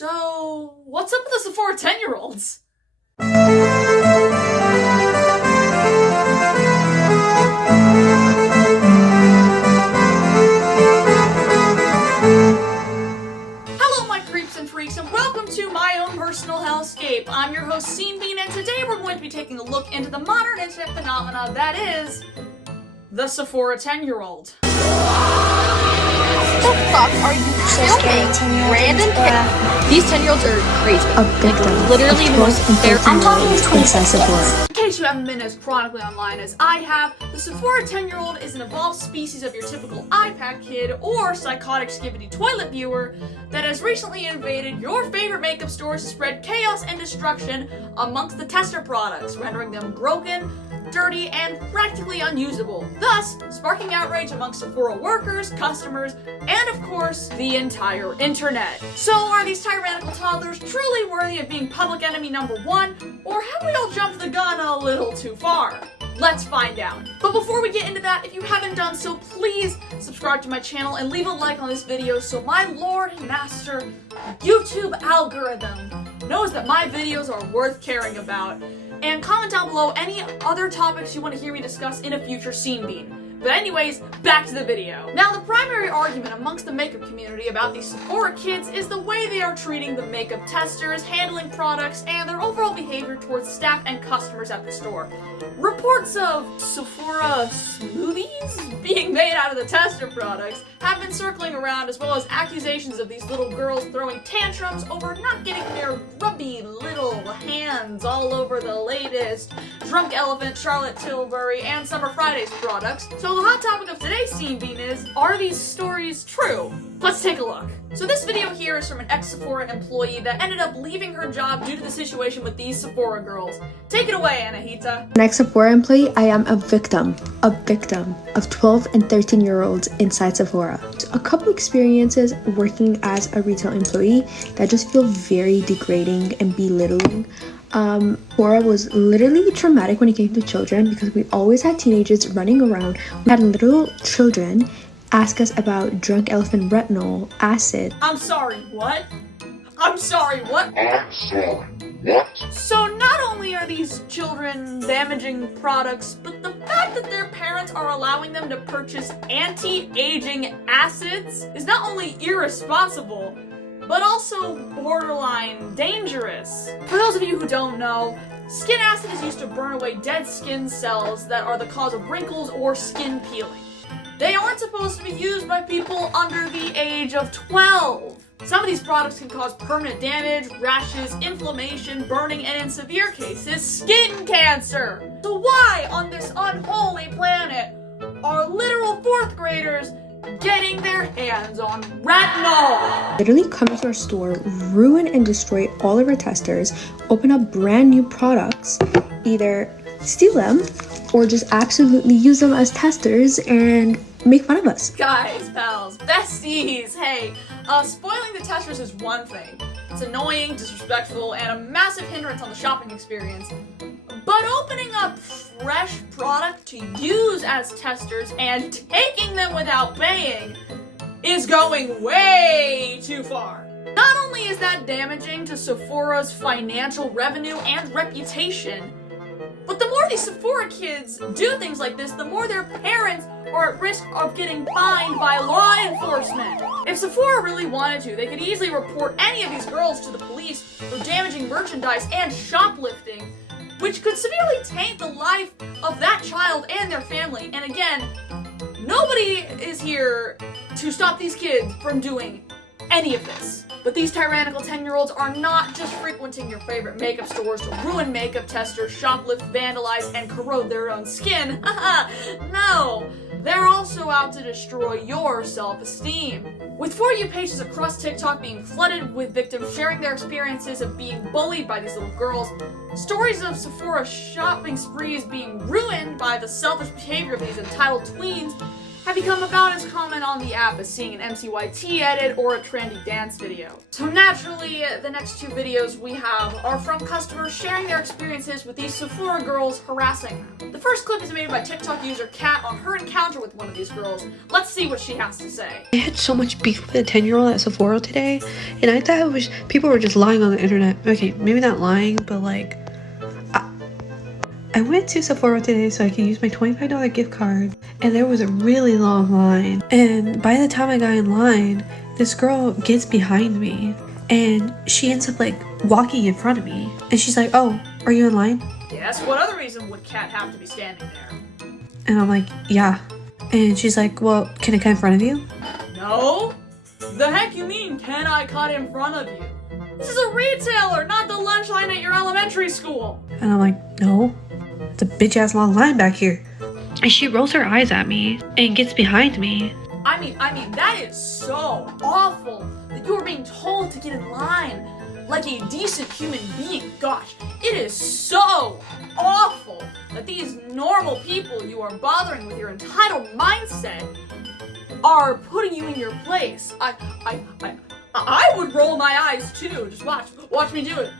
So, what's up with the Sephora 10-year-olds? Hello my creeps and freaks, and welcome to my own personal hellscape. I'm your host Scene Bean, and today we're going to be taking a look into the modern internet phenomena that is the Sephora 10-year-old. What the fuck are you filming? Random These 10-year-olds are crazy. A victim. Literally the most I'm talking to 26 Sephora. In case you haven't been as chronically online as I have, the Sephora 10-year-old is an evolved species of your typical iPad kid or psychotic skibbity toilet viewer that has recently invaded your favorite makeup stores to spread chaos and destruction amongst the tester products, rendering them broken, dirty, and practically unusable, thus sparking outrage amongst Sephora workers, customers, and of course, the entire internet. So are these tyrannical toddlers truly worthy of being public enemy number one, or have we all jumped the gun a little too far? Let's find out. But before we get into that, if you haven't done so, please subscribe to my channel and leave a like on this video so my Lord and Master YouTube algorithm knows that my videos are worth caring about. And comment down below any other topics you want to hear me discuss in a future Scene Bean. But anyways, back to the video. Now, the primary argument amongst the makeup community about these Sephora kids is the way they are treating the makeup testers, handling products, and their overall behavior towards staff and customers at the store. Reports of Sephora smoothies being made out of the tester products have been circling around, as well as accusations of these little girls throwing tantrums over not getting their grubby little hands all over the latest Drunk Elephant, Charlotte Tilbury, and Summer Fridays products. So the hot topic of today's Scene Bean is, are these stories true? Let's take a look. So this video here is from an ex-Sephora employee that ended up leaving her job due to the situation with these Sephora girls. Take it away, Anahita. An ex-Sephora employee, I am a victim of 12 and 13-year-olds inside Sephora. A couple experiences working as a retail employee that just feel very degrading and belittling. Sephora was literally traumatic when it came to children because we always had teenagers running around. We had little children ask us about Drunk Elephant retinol, acid. I'm sorry, what? I'm sorry, what? So not only are these children damaging products, but the fact that their parents are allowing them to purchase anti-aging acids is not only irresponsible, but also borderline dangerous. For those of you who don't know, skin acid is used to burn away dead skin cells that are the cause of wrinkles or skin peeling. They aren't supposed to be used by people under the age of 12. Some of these products can cause permanent damage, rashes, inflammation, burning, and in severe cases, skin cancer. So why on this unholy planet are literal 4th graders getting their hands on retinol? Literally come to our store, ruin and destroy all of our testers, open up brand new products, either steal them or just absolutely use them as testers and make fun of us. Guys, pals, besties, hey, spoiling the testers is one thing. It's annoying, disrespectful, and a massive hindrance on the shopping experience. But opening up fresh product to use as testers and taking them without paying is going way too far. Not only is that damaging to Sephora's financial revenue and reputation, but the more these Sephora kids do things like this, the more their parents are at risk of getting fined by law enforcement. If Sephora really wanted to, they could easily report any of these girls to the police for damaging merchandise and shoplifting, which could severely taint the life of that child and their family. And again, nobody is here to stop these kids from doing any of this. But these tyrannical 10-year-olds are not just frequenting your favorite makeup stores to ruin makeup testers, shoplift, vandalize, and corrode their own skin. No! They're also out to destroy your self-esteem. With For You pages across TikTok being flooded with victims sharing their experiences of being bullied by these little girls, stories of Sephora shopping sprees being ruined by the selfish behavior of these entitled tweens have become about as common on the app as seeing an MCYT edit or a trendy dance video. So naturally, the next 2 videos we have are from customers sharing their experiences with these Sephora girls harassing them. The first clip is made by TikTok user Kat on her encounter with one of these girls. Let's see what she has to say. I had so much beef with a 10-year-old at Sephora today, and I thought people were just lying on the internet. Okay, maybe not lying, but like, I went to Sephora today so I could use my $25 gift card, and there was a really long line. And by the time I got in line, this girl gets behind me, and she ends up like walking in front of me. And she's like, "Oh, are you in line?" Yes, what other reason would Kat have to be standing there? And I'm like, "Yeah." And she's like, "Well, can I cut in front of you?" No? The heck you mean, can I cut in front of you? This is a retailer, not the lunch line at your elementary school. And I'm like, "No. It's a bitch-ass long line back here." And she rolls her eyes at me and gets behind me. I mean, that is so awful that you are being told to get in line like a decent human being. Gosh, it is so awful that these normal people you are bothering with your entitled mindset are putting you in your place. I would roll my eyes too. Just watch me do it.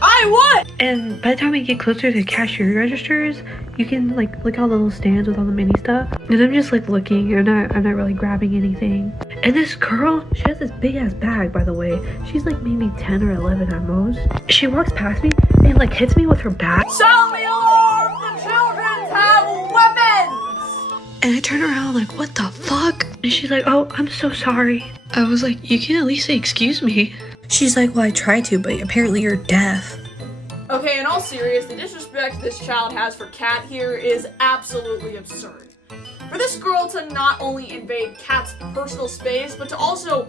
I would! And by the time we get closer to cashier registers, you can like look at all the little stands with all the mini stuff. And I'm just like looking, I'm not really grabbing anything. And this girl, she has this big ass bag, by the way. She's like maybe 10 or 11 at most. She walks past me and like hits me with her bat. Sound the alarm! The children have weapons! And I turn around like, what the fuck? And she's like, "Oh, I'm so sorry." I was like, "You can at least say excuse me." She's like, "Well, I tried to, but apparently you're deaf." Okay, in all seriousness, the disrespect this child has for Kat here is absolutely absurd. For this girl to not only invade Kat's personal space, but to also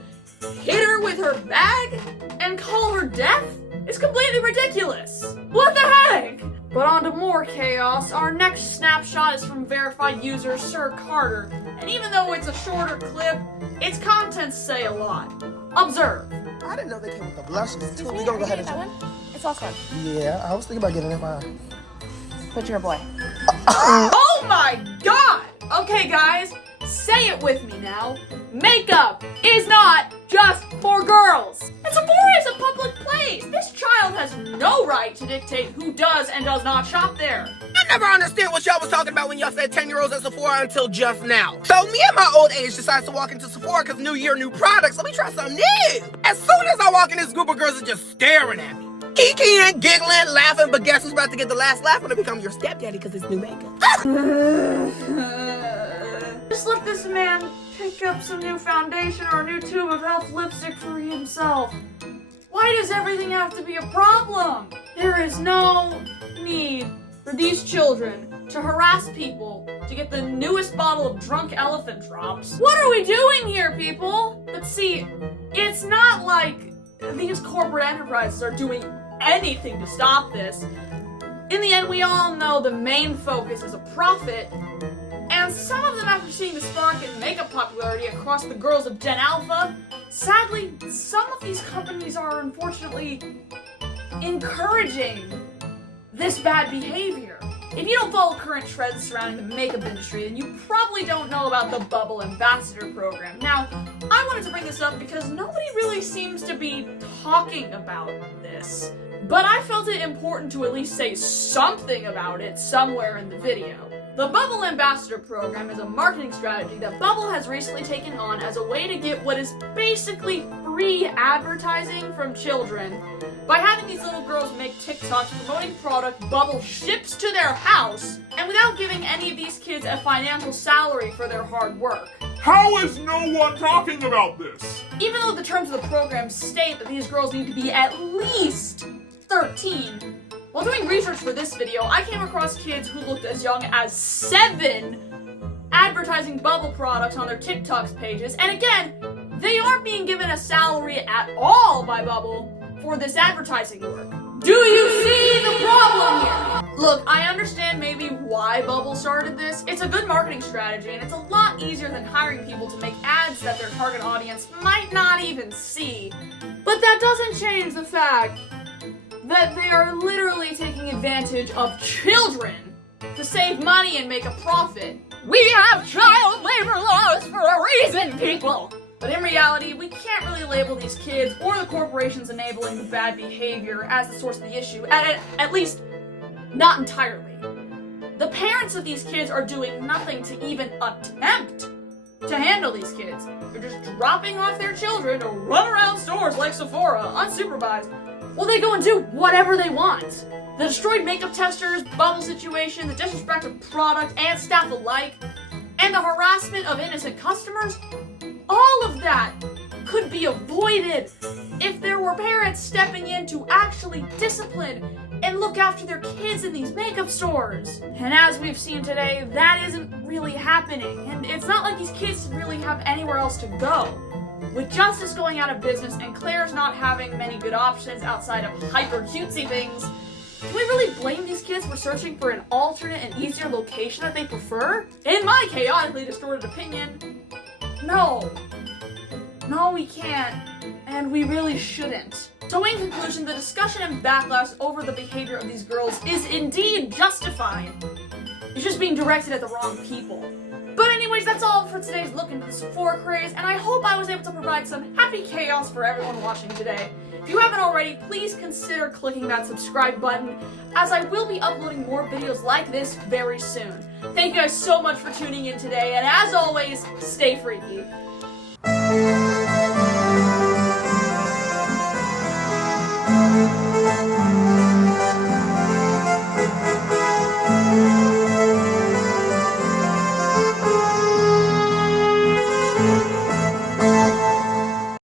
hit her with her bag and call her deaf is completely ridiculous. What the heck? But on to more chaos. Our next snapshot is from verified user Sir Carter, and even though it's a shorter clip, its contents say a lot. Observe. I didn't know they came with the blushes too. We gonna go ahead and that one? It's also one. Yeah, I was thinking about getting that one. But you're a boy. Oh my god! Okay guys, say it with me now. Makeup is not just for girls. And Sephora is a public place. This child has no right to dictate who does and does not shop there. I never understood what y'all was talking about when y'all said 10-year-olds at Sephora until just now. So me and my old age decides to walk into Sephora because new year, new products. Let me try something new. As soon as I walk in, this group of girls are just staring at me. Kikiing, giggling, laughing, but guess who's about to get the last laugh when I become your stepdaddy because it's new makeup. Just let this man pick up some new foundation or a new tube of Elf lipstick for himself. Why does everything have to be a problem? There is no need for these children to harass people to get the newest bottle of drunk elephant drops. What are we doing here, people? But see, it's not like these corporate enterprises are doing anything to stop this. In the end, we all know the main focus is a profit, and some of them, after seeing the spark in makeup popularity across the girls of Gen Alpha, sadly, some of these companies are unfortunately encouraging this bad behavior. If you don't follow current trends surrounding the makeup industry, then you probably don't know about the Bubble Ambassador program. Now, I wanted to bring this up because nobody really seems to be talking about this, but I felt it important to at least say something about it somewhere in the video. The Bubble Ambassador program is a marketing strategy that Bubble has recently taken on as a way to get what is basically free advertising from children by having these little girls make TikToks promoting product Bubble ships to their house, and without giving any of these kids a financial salary for their hard work. How is no one talking about this? Even though the terms of the program state that these girls need to be at least 13, while doing research for this video, I came across kids who looked as young as 7 advertising Bubble products on their TikToks pages, and again, they aren't being given a salary at all by Bubble for this advertising work. Do you see the problem here? Look, I understand maybe why Bubble started this. It's a good marketing strategy, and it's a lot easier than hiring people to make ads that their target audience might not even see. But that doesn't change the fact that they are literally taking advantage of children to save money and make a profit. We have child labor laws for a reason, people! But in reality, we can't really label these kids or the corporations enabling the bad behavior as the source of the issue, at least not entirely. The parents of these kids are doing nothing to even attempt to handle these kids. They're just dropping off their children to run around stores like Sephora, unsupervised. Well, they go and do whatever they want. The destroyed makeup testers, bubble situation, the disrespect of product and staff alike, and the harassment of innocent customers, all of that could be avoided if there were parents stepping in to actually discipline and look after their kids in these makeup stores. And as we've seen today, that isn't really happening, and it's not like these kids really have anywhere else to go. With Justice going out of business and Claire's not having many good options outside of hyper cutesy things, can we really blame these kids for searching for an alternate and easier location that they prefer? In my chaotically distorted opinion, no. No, we can't, and we really shouldn't. So in conclusion, the discussion and backlash over the behavior of these girls is indeed justified. It's just being directed at the wrong people. But anyways, that's all for today's look into the Sephora craze, and I hope I was able to provide some happy chaos for everyone watching today. If you haven't already, please consider clicking that subscribe button, as I will be uploading more videos like this very soon. Thank you guys so much for tuning in today, and as always, stay freaky.